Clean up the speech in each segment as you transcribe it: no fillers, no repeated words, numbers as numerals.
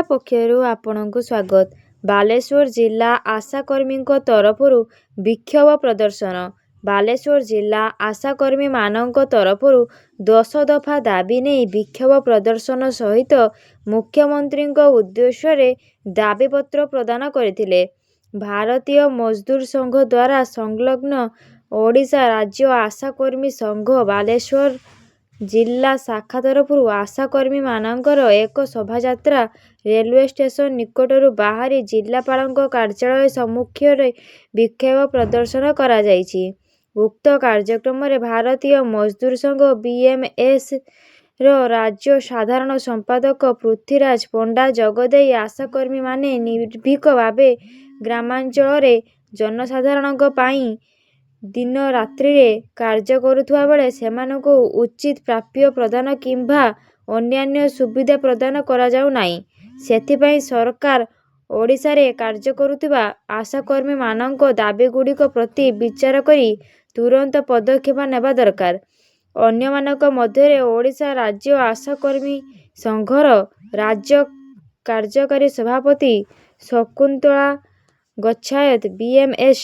ଓଡ଼ିଶା ପକ୍ଷରୁ ଆପଣଙ୍କୁ ସ୍ୱାଗତ। ବାଲେଶ୍ୱର ଜିଲ୍ଲା ଆଶାକର୍ମୀଙ୍କ ତରଫରୁ ବିକ୍ଷୋଭ ପ୍ରଦର୍ଶନ। ବାଲେଶ୍ୱର ଜିଲ୍ଲା ଆଶାକର୍ମୀମାନଙ୍କ ତରଫରୁ 10 ଦଫା ଦାବି ନେଇ ବିକ୍ଷୋଭ ପ୍ରଦର୍ଶନ ସହିତ ମୁଖ୍ୟମନ୍ତ୍ରୀଙ୍କ ଉଦ୍ଦେଶ୍ୟରେ ଦାବିପତ୍ର ପ୍ରଦାନ କରିଥିଲେ। ଭାରତୀୟ ମଜଦୁର ସଂଘ ଦ୍ୱାରା ସଂଲଗ୍ନ ଓଡ଼ିଶା ରାଜ୍ୟ ଆଶାକର୍ମୀ ସଂଘ ବାଲେଶ୍ୱର ଜିଲ୍ଲା ଶାଖା ତରଫରୁ ଆଶାକର୍ମୀମାନଙ୍କର ଏକ ଶୋଭାଯାତ୍ରା ରେଲୱେ ଷ୍ଟେସନ ନିକଟରୁ ବାହାରି ଜିଲ୍ଲାପାଳଙ୍କ କାର୍ଯ୍ୟାଳୟ ସମ୍ମୁଖରେ ବିକ୍ଷୋଭ ପ୍ରଦର୍ଶନ କରାଯାଇଛି। ଉକ୍ତ କାର୍ଯ୍ୟକ୍ରମରେ ଭାରତୀୟ ମଜଦୁର ସଂଘ BMS ର ରାଜ୍ୟ ସାଧାରଣ ସମ୍ପାଦକ ପୃଥ୍ୱୀରାଜ ପଣ୍ଡା ଯୋଗଦେଇ ଆଶାକର୍ମୀମାନେ ନିର୍ଭୀକ ଭାବେ ଗ୍ରାମାଞ୍ଚଳରେ ଜନସାଧାରଣଙ୍କ ପାଇଁ ଦିନ ରାତ୍ରିରେ କାର୍ଯ୍ୟ କରୁଥିବା ବେଳେ ସେମାନଙ୍କୁ ଉଚିତ ପ୍ରାପ୍ୟ ପ୍ରଦାନ କିମ୍ବା ଅନ୍ୟାନ୍ୟ ସୁବିଧା ପ୍ରଦାନ କରାଯାଉନାହିଁ, ସେଥିପାଇଁ ସରକାର ଓଡ଼ିଶାରେ କାର୍ଯ୍ୟ କରୁଥିବା ଆଶାକର୍ମୀମାନଙ୍କ ଦାବିଗୁଡ଼ିକ ପ୍ରତି ବିଚାର କରି ତୁରନ୍ତ ପଦକ୍ଷେପ ନେବା ଦରକାର। ଅନ୍ୟମାନଙ୍କ ମଧ୍ୟରେ ଓଡ଼ିଶା ରାଜ୍ୟ ଆଶାକର୍ମୀ ସଂଘର ରାଜ୍ୟ କାର୍ଯ୍ୟକାରୀ ସଭାପତି ଶକୁନ୍ତଳା ଗଚ୍ଛାୟତ, BMS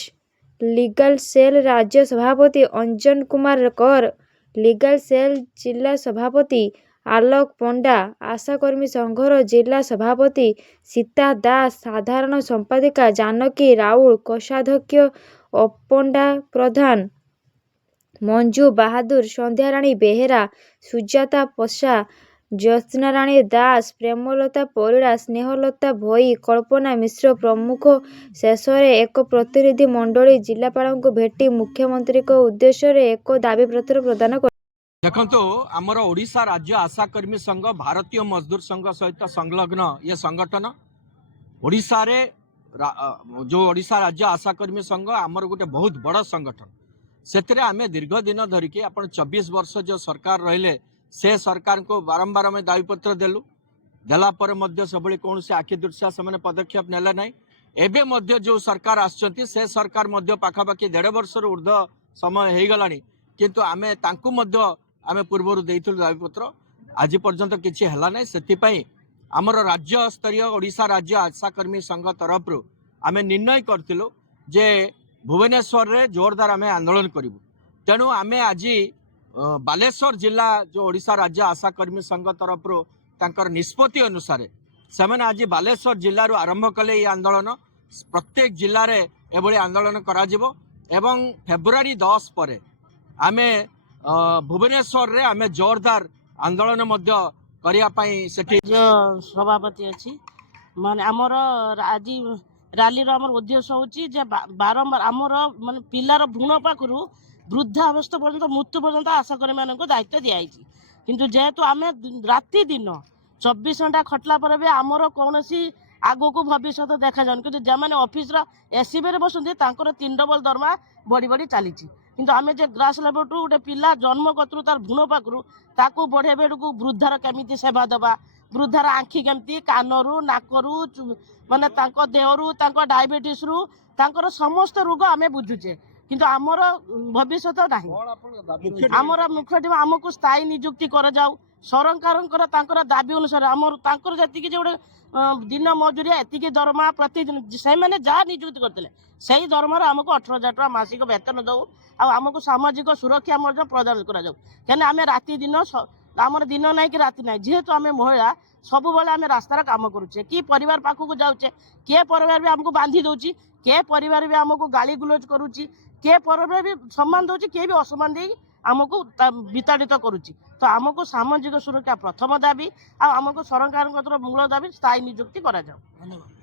ଲିଗାଲ ସେଲ ରାଜ୍ୟ ସଭାପତି ଅଞ୍ଜନ କୁମାର କର, ଲିଗାଲ ସେଲ ଜିଲ୍ଲା ସଭାପତି ଆଲୋକ ପଣ୍ଡା, ଆଶାକର୍ମୀ ସଂଘର ଜିଲ୍ଲା ସଭାପତି ସୀତା ଦାସ, ସାଧାରଣ ସମ୍ପାଦିକା ଜାନକୀ ରାଉଳ, କୋଷାଧ୍ୟକ୍ଷ ଅପଣ୍ଡା ପ୍ରଧାନ, ମଞ୍ଜୁ ବାହାଦୁର, ସନ୍ଧ୍ୟାରାଣୀ ବେହେରା, ସୁଜାତା ପୋଷା, ଜ୍ୟୋତ୍ସ୍ନାରାଣୀ ଦାସ, ପ୍ରେମଲତା ପରିଡ଼ା, ସ୍ନେହଲତା ଭୋଇ, କଳ୍ପନା ମିଶ୍ର ପ୍ରମୁଖ ଶେଷରେ ଏକ ପ୍ରତିନିଧି ମଣ୍ଡଳୀ ଜିଲ୍ଲାପାଳଙ୍କୁ ଭେଟି ମୁଖ୍ୟମନ୍ତ୍ରୀଙ୍କ ଉଦ୍ଦେଶ୍ୟରେ ଏକ ଦାବିପତ୍ର ପ୍ରଦାନ କରିଥିଲେ। देखु आमर ओडिशा राज्य आशाकर्मी संघ भारतीय मजदूर संघ सहित संलग्न ये संगठन ओडिशा रे जो ओडिशा राज्य आशाकर्मी संघ आमर गोटे बहुत बड़ संगठन से आम दीर्घ दिन धरिकी आप 24 वर्ष जो सरकार रहिले से सरकार को बारंबार आम दाबीपत्र देलु देलापर से कौन से आखि दृश्या से पदक्षेप नेले ना एवं जो सरकार आसचंती से सरकार पाखापाखि 1.5 वर्ष ऊर्ध्व समय हो गला किंतु आमे तांकु आमे पूर्वर देइथिलु दाबीपत्र आज पर्यंत किछि हला नै सेतिपई आमर राज्य स्तरीय ओडिशा राज्य आशाकर्मी संघ तरफ आमे निर्णय करथिलु जे भुवनेश्वर रे जोरदार आमे आंदोलन करिवु। तेणु आमे आज बालेश्वर जिला जो ओडिशा राज्य आशाकर्मी संघ तरफ तांकर निष्पत्ति अनुसार सेमाने आज बालेश्वर जिल्लारू आरंभ कले ये आंदोलन प्रत्येक जिल्ला रे एभली आंदोलन करा जिवो एवं फेब्रुआरी 10 परे आमे भुवनेश्वर रे आमे जोरदार आंदोलन सभापति अच्छी माने आमर आज रैली आमर उद्देश्य होची जे बारंबार आमर माने पिलार भूण पाखरु वृद्धावस्था पर्यंत मृत्यु पर्यंत आशाकर्मी मानक दायित्व दिखाई किंतु जेहेतु आमे राति दिन 24 घंटा खटला पर भी आमर कौन आगो को भविष्य देखा जान कि जमाने ऑफिस एसीबी बसते 3 डबल दरमा बढ़ी बढ़ी चली किंतु आमे जे ग्रास लेवल टू गोटे पिला जन्म कतु तार भूण पाखरु ताकू बढ़ेबे वृद्धार केमिति सेवा दबा वृद्धार आँखि केमती कानरू नाकरू माने तांको देहरु तांको डायबिटीज रु तांकर समस्त रोग आमे बुझुचे किंतु आमर भविष्य नहीं आमर मुख्य आमको स्थायी नियुक्ति कर जाऊ सरकार दाबी अनुसार आमर जी गोटे दिन मजुरिया एति दरमा प्रतिदिन से मैंने जहाँ नियुक्ति करते से दरमार आमको 18,000 टका मासिक वेतन दऊ आमको सामाजिक सुरक्षा प्रदान करें आम राति दिन आमर दिन ना कि राति ना जेहेतु आम महिला सब आम रास्तार काम करुचे कि परिवार पाखक जाऊे किए परिवार भी आमको बांधी दौची किए परिवार भी आमको गाली गुलज करुच्ची किए परिवार भी सम्मान दौची किए भी असम्मान दे आमको विताड़ित करुच्ची तो आमको सामाजिक सुरक्षा प्रथम दाबी आमको सरकार मूल दाबी स्थायी नियुक्ति करा जाऊ। धन्यवाद।